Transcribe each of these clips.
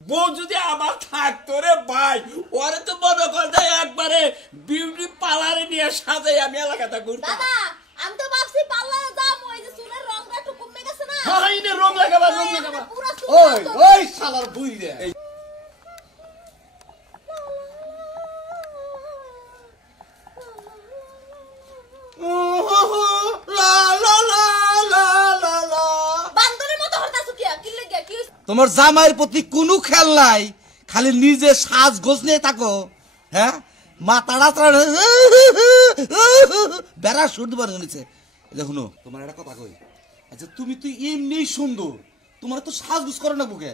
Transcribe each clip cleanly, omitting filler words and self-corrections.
বউ যদি আমার থাকতো রে ভাই, ওরে তো মনে করতে একবারে বিউটি পার্লারে নিয়ে সাজাই আমি এলাকাটা ঘুরতাম। দাদা আমি তো ভাবছি পার্লারে যাবো, ওই যে চুলের রংটা একটু কমে গেছে না। হ্যাঁ ইনে রং লাগাবা, রং লাগাবা। ওই ওই শালার বুই রে, তোমার জামাইয়ের প্রতি কোনো খেয়াল নাই, খালি নিজে সাজ গোজ নিয়ে থাকো। হ্যাঁ মাথাটা বেড়া শুনতে পারে নিচে। দেখুন তোমার একটা কথা কই, আচ্ছা তুমি তো এমনি সুন্দর, তোমার তো সাজগোজ করে না বুকে।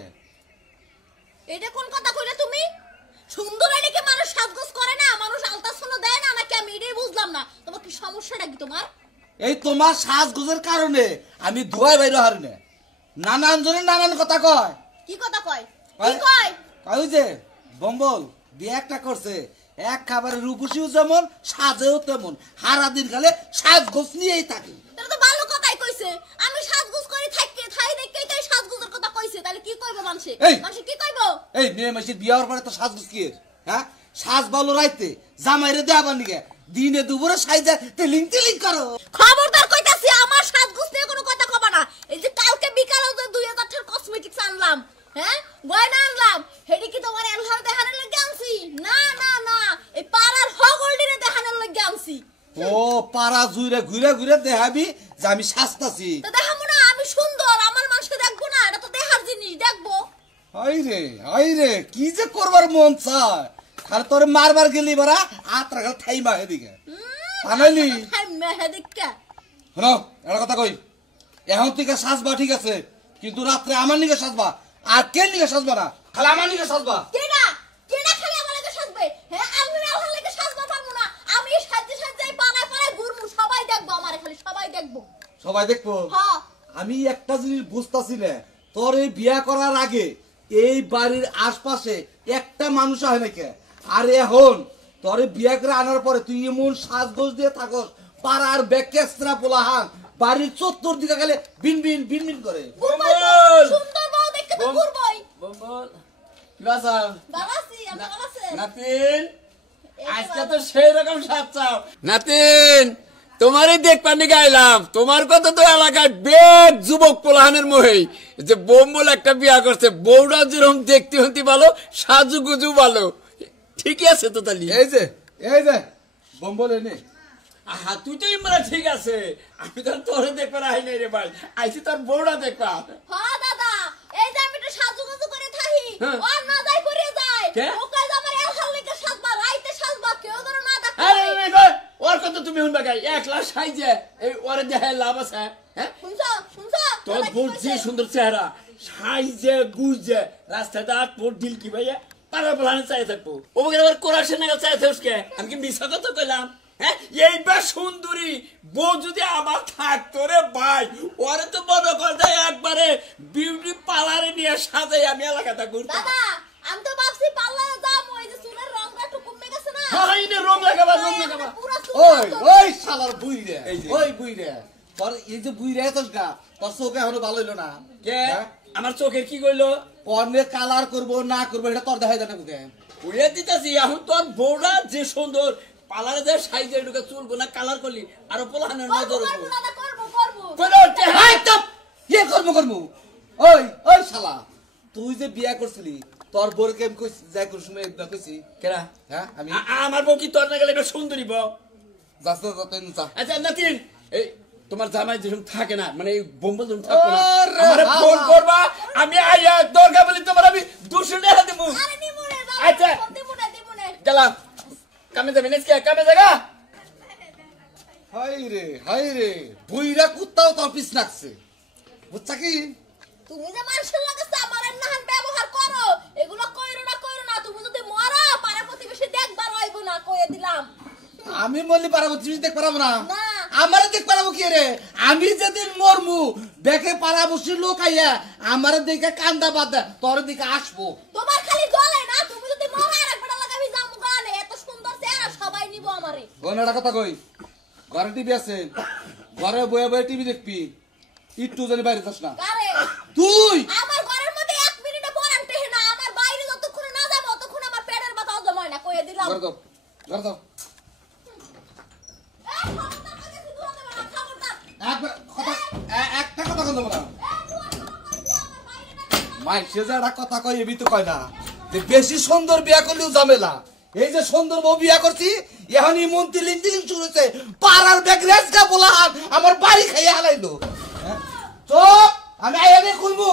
এটা কোন কথা কইলে তুমি? সুন্দর নাকি মানুষ সাজগোজ করে না, মানুষ আলতাসনো দেয় না নাকি? আমি এটাই বুঝলাম না, তোমার কি সমস্যাটা কি? তোমার এই তোমার সাজগোজের কারণে আমি ধোয়াই বাইরে হারি না, নানান জনে নানান কথা কয়। কি কথা কয়? কি কয়? কয় যে বম্বল বিয়ে একটা করছে, এক খাবারের রূপসীও যেমন সাজেও তেমন, হারা দিন খালে সাজগোজ নিয়েই থাকে। এটা তো ভালো কথাই কইছে, আমি সাজগোজ করে থাকি থাই দেখে তাই সাজগোজের কথা কইছে, তাহলে কি কইবে মানুষে? মানুষে কি কইবো? এই মেয়ে মাসির বিয়ে হওয়ার পরে তো সাজগোজ কি? হ্যাঁ সাজ ভালো রাইতে জামাইরে দেওয়ার নিকে দিনে দুপুরে সাইজা তেলিং তেলিং করো। খবরদার কইতাছি, আমার সাজগোজ নিয়ে কোনো কথা কবা না। এই যে কালকে বিকালে 2000 টাকার কসমেটিক্স আনলাম, হ্যাঁ গয়না আনলাম, হেডি কি তোমার এলহার দেখানোর লাগি আনছি? না না না, এই পাড়ার হগলডিরে দেখানোর লাগি আনছি। ও পাড়া জুইরে ঘুরে ঘুরে দেখাবি যে আমি সাজতাছি? তো দেখাবো না, আমি সুন্দর, আমার মানুষকে দেখবো না? এটা তো দেখার জিনিস, দেখবো। হাই রে কি যে করবার মন চায়, খালি তোরে মারবার গেলি বারা আত্রা খালি ঠাই মা এদিকে আনাইলি মেহেদিকা। শোনো একটা কথা কই, এখন থেকে সাজবা ঠিক আছে, কিন্তু রাত্রে আমার নিকে সাজবা, আর কে নিকে সাজবা না, খালি আমার নিকে সাজবা। কেডা কেডা খালি আমার লাগে সাজবে? হ্যাঁ আমি আমার লাগে সাজবা পারবো না, আমি সাজতে সাজতে পাড়ায় পাড়ায় ঘুরবো, সবাই দেখবো আমারে, খালি সবাই দেখবো। সবাই দেখবো? হ্যাঁ। আমি একটা জিনিস বুঝতাছি না, তোর এই বিয়া করার আগে এই বাড়ির আশপাশে একটা মানুষ হয় নাকি, আর এখন তোর বিয়া করে আনার পরে তুই এমন সাজগোজ দিয়ে থাকস, পাড়ার ব্যাকেস্ত্রা পোলাহান বাড়ির চত্বর দিকে গেলে বিন বিন বিন বিন করে। সুন্দর বউ দেখতে তো ঘুরবই। বম্বল কি বাসা বাবাসি আমরা বাবাসে নাতিন, আজকে তো সেই রকম সাজছাও নাতিন। তোমারই দেখপানি গাইলাম, তোমার কথা তো এলাকায় বেগ যুবক পোলাহানের মোহেই যে বম্বল একটা বিয়া করছে, বউরা যেরকম দেখতে হতে ভালো, সাজু গুজু ভালো, ঠিকই আছে তো তালি। এই যে বম্বল এনে আহা তুই তো ইমরা ঠিক আছে, আমি তো তোরে দেখবা আই নাই রে ভাই, আইছি তোর বউরা দেখবা। হ্যাঁ দাদা, এই যে আমি একটু সাজুগুজু করে থাকি, আর না যাই করে যায়, ও কই যে আমার এলহার লাগে সাজবা, রাইতে সাজবা, কেউ যেন না দেখে। আরে ওর কথা তুমি শুনবা গাই, একলা সাইজে এই ওরে দেখায় লাভ আছে? হ্যাঁ শুনছো তোর বউর যে সুন্দর চেহারা, সাইজে গুজে রাস্তায় দাঁত তোর ডিল কি ভাইয়া পাড়া পালানে চাই থাকবো, ওকে আবার কোরাসে না চাই থাকবে। আমি কি মিশা কথা কইলাম? হ্যাঁ এইবার সুন্দরী বউ যদি আমার থাকতো রে ভাই, ওরে তো মনে করতে একবারে বিউটি পার্লারে নিয়ে সাজাই আমি এলাকাটা ঘুরতাম। দাদা আমি তো ভাবছি পার্লারে যাবো, ওই যে চুলের রংটা একটু কমে গেছে না। হ্যাঁ ইনে রং লাগাবা, রং লাগাবা। ওই ওই শালার বুই রে, ওই বুই রে, তোর এই যে বুই রে তোর গা, তোর চোখে এখনো ভালো হইলো না। কে আমার চোখের কি কইলো? পর্নে কালার করবো না করবো এটা তোর দেখাই জানে বুকে উড়ে দিতেছি। এখন তোর বউরা যে সুন্দর, পার্লারে যে সাইজে ঢুকে চুল গোনা কালার করলি, আরো পোলাহানের নজর করবো দাদা, করবো করবো। ওই ওই শালা তুই যে বিয়া করছিলি তোর বউকে আমি কইছি যাই করিস কইছি কেরা? হ্যাঁ আমি আমার বউ কি তোর না গেলে সুন্দরী বউ? যাস না। আচ্ছা নাতিন, এই তোমার জামাই যেরকম থাকে না, মানে এই বোম্বল যেরকম থাকবো না, আমারে ফোন করবা, আমি আইয়া দরকার বলি তোমার আমি 200 টাকা দেবো। আচ্ছা গেলাম, কামে যাবি না? কামে জায়গা হাই রে বুইরা কুত্তাও তোর পিছ নাকছে, বুঝছা কি? তুমি যে মানুষের লাগে আমার নাহান ব্যবহার করো, এগুলো কইরো না। তুমি যদি মরো পাড়া প্রতিবেশী দেখবার হইব না, কইয়ে দিলাম। আমি বললি পারাবো, তুমি দেখ পারাবো না? আমারে দেখ পারাবো কি রে? আমি যেদিন মরমু দেখে পারাবসির লোক আইয়া আমারে দেখে কান্দা বাদ তোর দিকে আসবো। তোমার খালি জ্বলে না, তুমি যদি মরো আর একবার লাগাবি জামু গানে, এত সুন্দর চেহারা সবাই নিব আমারে। গনেটা কথা কই, ঘরে টিভি আছে, ঘরে বয়ে বয়ে টিভি দেখবি, একটু জানি বাইরে যাস না। কারে? তুই আমার ঘরের মধ্যে 1 মিনিটে পরান টেহে না, আমার ঘর দাও ঘর দাও এই খবরদার কইতেছি দূরে দেবে না খবরদার একটা কথা বলবো না কইছি আমার বাইরে মাইসে যারা কথা কয় এবি তো কয় না যে বেশি সুন্দর বিয়া করলেও ঝামেলা এই যে সুন্দর বউ বিয়া করছি এখনই মন তিলিং তিলিং শুরু হয়েছে পাড়ার ব্যাগরেজ গা বলা আমার বাড়ি খাইয়ে হালাইলো তো আমি আইয়া খুলবো